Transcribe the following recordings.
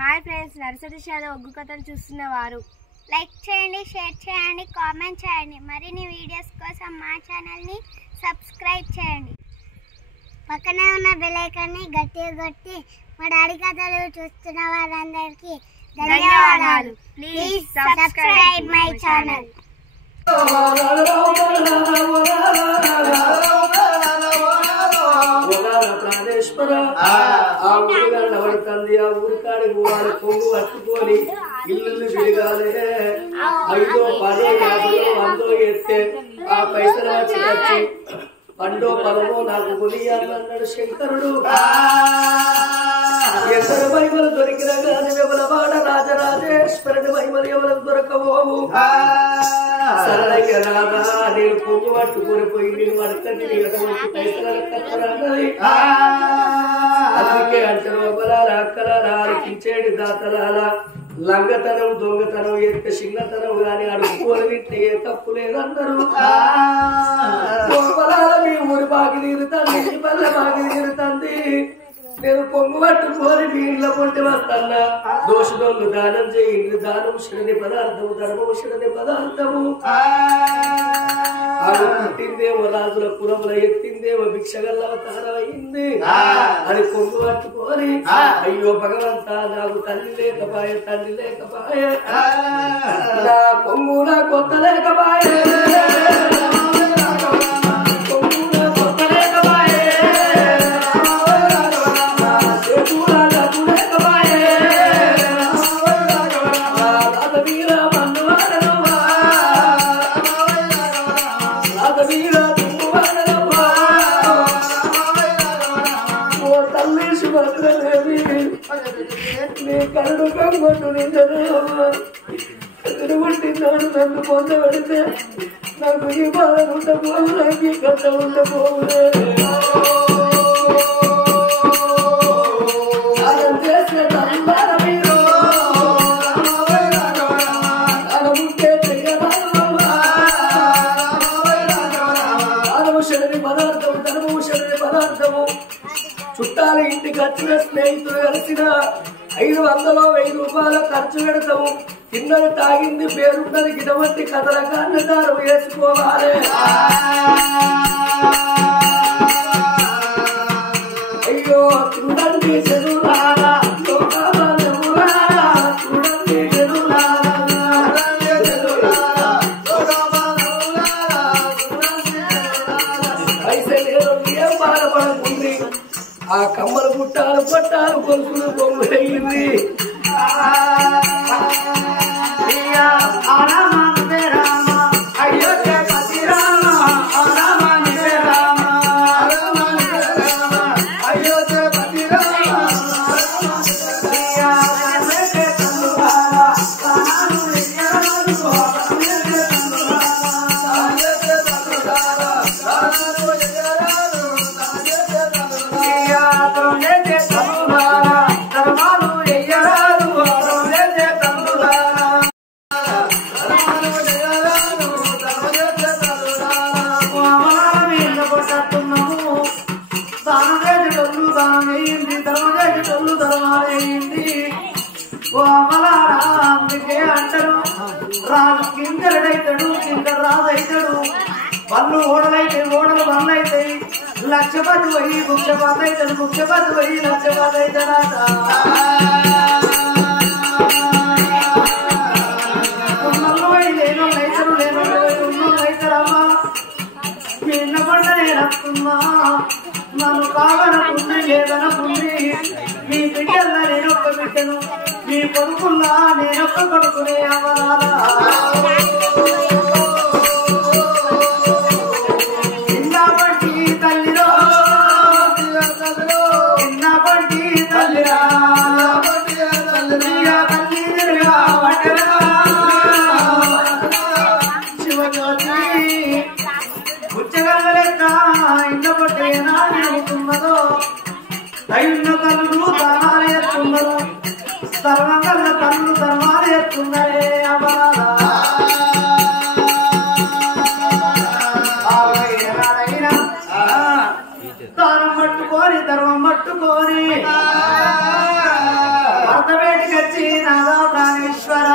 Hi friends, nursery shallow ఒగ్గు కథలు చూస్తున్నవారు like చేయండి, share చేయండి, కామెంట్ చేయండి. మరిన్ని వీడియోస్ కోసం మా ఛానల్ని సబ్స్క్రైబ్ చేయండి. పక్కనే ఉన్న బెల్ ఐకాన్ని గట్టిగా కొట్టి మా డాడీ కథలు చూస్తున్న వారందరికీ ధన్యవాదాలు. Please subscribe my channel. ఆ ఊరిగా నవడుతుంది. ఆ ఊరికాడికి పోవాలి, పొంగు పట్టుకొని ఇల్లు తిరగాలి. 5, 10, 50, 100 ఎత్తే ఆ పైసలు వచ్చి పండో పదమో నాకు కొనియాలన్నాడు శంకరుడు. ఎందరు మహిమలు దొరికిన కానీ విమలవాడ రాజరాజేశ్వరుడి మహిమలు ఎవరు దొరకబోవు. సరళయ్య రాదా, నేను పొంగు పట్టుకొని పోయి నేను అడకండి పైసలు అడక్కన్నది. అందుకే అంటారు బలాల అక్కలాల ఆలకించేడు దాతలాల లంగతనం దొంగతనం ఎత్త చిన్నతనం గాని అడుక్కోని వింటే ఏ తప్పు లేదన్నారు. బలాల మీ ఊరి బాగి తీరుతుంది, మీ పల్లె బాగి తీరుతుంది. నేను పొంగు పట్టుకొని మీ ఇంట్లో పొంటి వస్తాన్నా. దోషులు దానం చేయండి. దానం శిరని పదార్థము, ధర్మము శిరని పదార్థము. ఆడు పుట్టిందేమో రాజుల పురముల, ఎత్తిందేమో భిక్షగల్ల అవతారమైంది అని పొంగు పట్టుకొని అయ్యో భగవంతా నాకు తల్లి లేకపాయే, తల్లి లేకపాయే, నా పొంగు నా కొత్త లేకపాయే, కరుడు కమ్మట్టు నిండుకుంటున్నాడు. నన్ను పొందబడితే నాకు ఈ బాధ ఉండబోదు, నాకు ఈ కథ ఉండబోలే. ఆయన చేసిన తల్లార మీరు అనుకుంటే ఆనవశని పదార్థము, ధర్మభూషణి పదార్థము. చుట్టాల ఇంటికి వచ్చిన స్నేహితులు కలిసిన 500, 1000 రూపాయల ఖర్చు పెడతాము. తిన్నది తాగింది పేరున్నది గిటవంటి కథల కాన్నదారు వేసుకోవాలి. అయ్యో చూడండి చెరువులారా, చూడండి చెరువులారా, పైసలు ఏం బాధపడుతుంది. ఆ కమ్మలు పుట్టాలు పట్టాలు కొలుసులు పొంగులయ్యింది. అందుకే అంటారు రాజు కిందడైతాడు, కింద రాజైతాడు. పళ్ళు ఓడలైతే ఓడలు బండ్లు అవుతాయి. లక్షపతి పోయి ముఖ్యపాత అవుతాడు, ముఖ్యపతి పోయి లక్షపాత అవుతాడట. ఉన్నోళ్ళు పోయి లేనోళ్ళు అవుతారు, లేనోళ్ళు పోయి ఉన్నోళ్ళు అవుతారమ్మా. మీ ఇన్న పంట నేను వస్తున్నా, నన్ను కావాలనుకుంది లేదనుకుంది. మీ బిడ్డల్లా నేనొక్క బిడ్డను, మీ కొడుకుల్లా నేనొక్క కొడుకునే అవ్వాలా. ఇన్నపటి తల్లిలో, ఇన్నపటి తల్లిరా, తల్లి తిరుగా పట్టరా శివజ్యోతి ఉచ్చగల్ల లెక్క ఇన్నపట్టే నాడుతున్నదో. అయిన కళ్ళు దానాలు ఎత్తున్నారు, ధర్మంగల్ల కళ్ళు ధర్మాలు ఎత్తున్నారే అవ్వాలా. దానం పట్టుకొని ధర్మం పట్టుకొని భర్త వేడి కచ్చి నాదా ప్రాణేశ్వర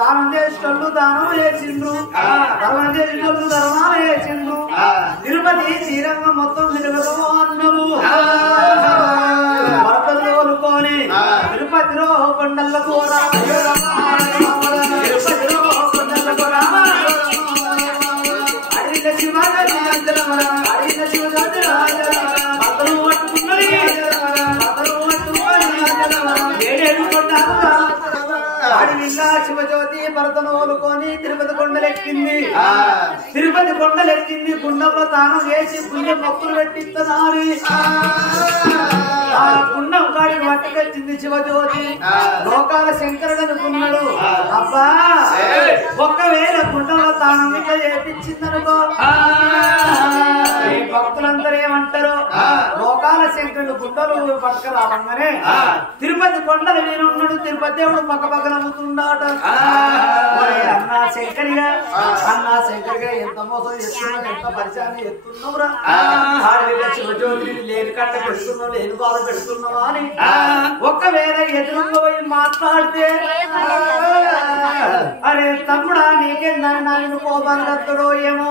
దానం చేసేటోళ్ళు దానం చేసిండ్రు ధర్మం చేసేటోళ్ళు ధర్మాలు చేసిండ్రు తిరుపతి శ్రీరంగం మొత్తం తిరగదు అన్నము భరతలు కోలుకొని తిరుపతిలో కొండలకు తిరుపతిలో కొండలకు రామ అడిగిన శివాజీ అడిగిన శివజాతి భర్తలు పట్టుకున్నది శివజ్యోతి భరతను ఓలుకొని తిరుపతి కొండలెక్కింది తిరుపతి కొండలెక్కింది గుండంలో తాను చేసి పుణ్యం మొక్కులు పెట్టిస్తున్నారు ఆ గుండం కాడిని పట్టుకొచ్చింది శివజ్యోతి లోకాల శంకరుడు అనుకున్నాడు అబ్బా ఒక్కవేళ గుండంలో తాను ఇట్లా చేపించిందనుకో భక్తులందరూ ఏమంటారు లోకాల శంకరుడు గుండెలు పట్టుకురావంగానే తిరుపతి కొండలు వీరున్నాడు తిరుపతి దేవుడు పక్క పక్కన అమ్ముతుండాట అన్నా శంకరిగా ఎంత మోసం చేస్తున్నావు ఎంత పరిచయాన్ని ఎత్తున్నావురా శివజ్యోతి లేని కట్ట పెడుతున్నావు లేని బాధ పెడుతున్నావా అని ఒక్కవేళ ఎదురుగా పోయి మాట్లాడితే అరే తమ్ముడా నీకేందని నాయన కోపాన్ని కత్తడో ఏమో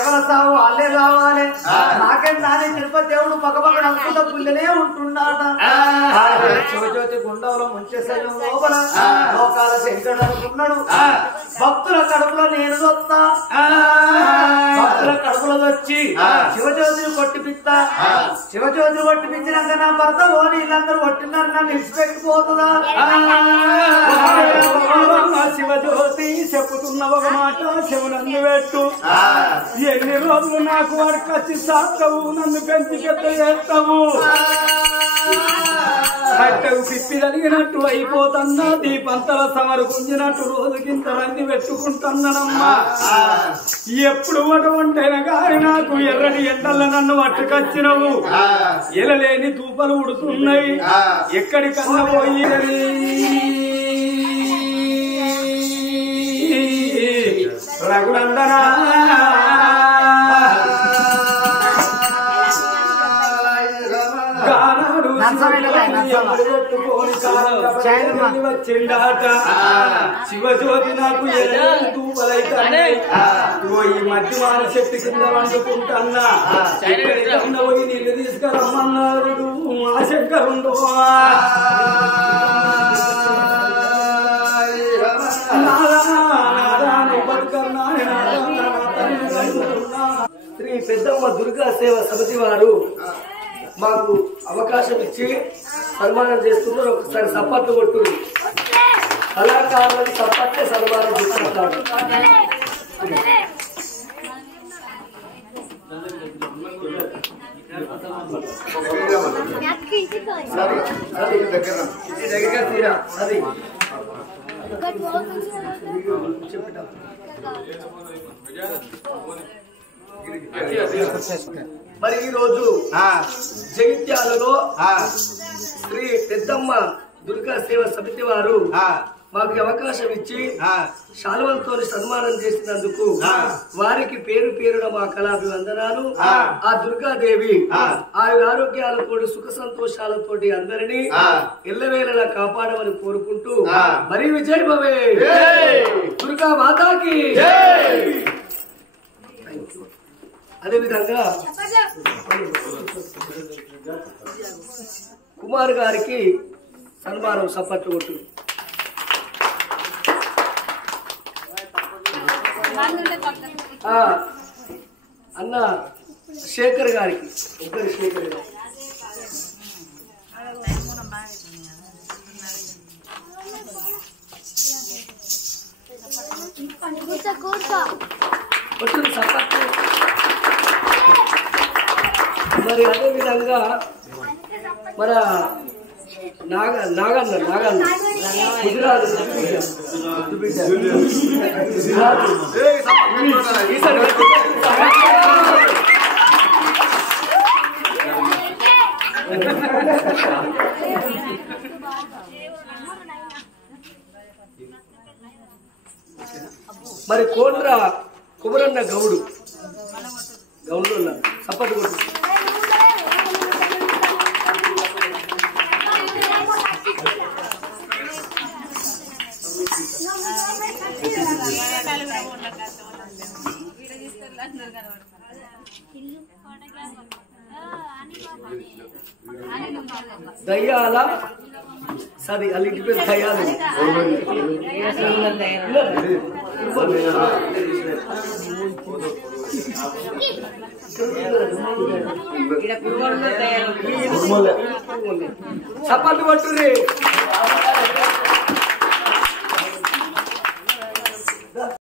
ఎవరి సావు వాళ్ళే కావాలి నాకేం దాని తిరుపతి దేవుడు పక్క పక్కన అనుకుంటా పుల్లనే ఉంటున్నాట శివజ్యోతి గుండంలో ముంచేసాడు లోపల లోకాల శంకరుడు అనుకున్నాడు భక్తుల కడుపులో నేను వస్తా భక్తుల కడుపులో వచ్చి శివజ్యోతిని కొట్టిపిస్తా శివజ్యోతిని కొట్టిపించినాక నా భర్త ఓని వీళ్ళందరూ కొట్టినారు నన్ను ఇచ్చిపెట్టిపోతుందా శివజ్యోతి చెప్పుతున్న ఒక మాట శివునందు పెట్టు ఎన్ని రోజులు నాకు వాడికి వచ్చి సాస్తావు నన్ను పెంచి పెద్ద చేస్తావు కట్టకు పిప్పి కలిగినట్టు అయిపోతున్నా దీపంతల సమరు గుంజినట్టు రోజుకింత రంది పెట్టుకుంటున్నానమ్మా ఎప్పుడు ఉంటేనే గాని నాకు ఎర్రని ఎండల్లో నన్ను పట్టుకొచ్చినవు ఎలలేని దూపలు ఉడుతున్నాయి ఎక్కడికన్నా పోయి రఘునందనా వచ్చిండాట శివజ్యోతి నాకు ఎర్రని దూపలైతే ఈ మధ్య మాన చెట్టు కింద వండుకుంటున్నా ఎక్కడికన్నా పోయి నీళ్ళు తీసుకురమ్మన్నాడు మా శంకరుండు శ్రీ పెద్దమ్మ దుర్గా సేవ సమితి వారు మాకు అవకాశం ఇచ్చి సన్మానం చేస్తున్నారు. ఒకసారి సప్పట్లు కొట్టు కళాకారులకు సప్పట్టే సన్మానం చేస్తుంటారు. మరి ఈ రోజు జగిత్యాలలో శ్రీ పెద్దమ్మ దుర్గా సేవ సమితి వారు మాకు అవకాశం ఇచ్చి శాలువలతో సన్మానం చేసినందుకు వారికి పేరు పేరున మా కళాభివందనాలు. ఆ దుర్గాదేవి ఆయురారోగ్యాలతో సుఖ సంతోషాలతోటి అందరినీ ఎల్లవేళలా కాపాడమని కోరుకుంటూ మరి విజయ్ భవే దుర్గా మాతాకి. అదేవిధంగా కుమార్ గారికి సన్మానం సప్పట్లు కొట్టు. అన్న శేఖర్ గారికి ఇద్దరు శేఖర్ గారు సప్పట్లు. మరి అదే విధంగా మన నాగన్న గుజరాత్ మరి కోట్ర కుమరన్న గౌడు గౌండ్లో సప్పటి కొట్టు. దయ్యాల సరే అల్లికి పేరు దయ్యాలు చప్పట్లు కొట్టుర్రి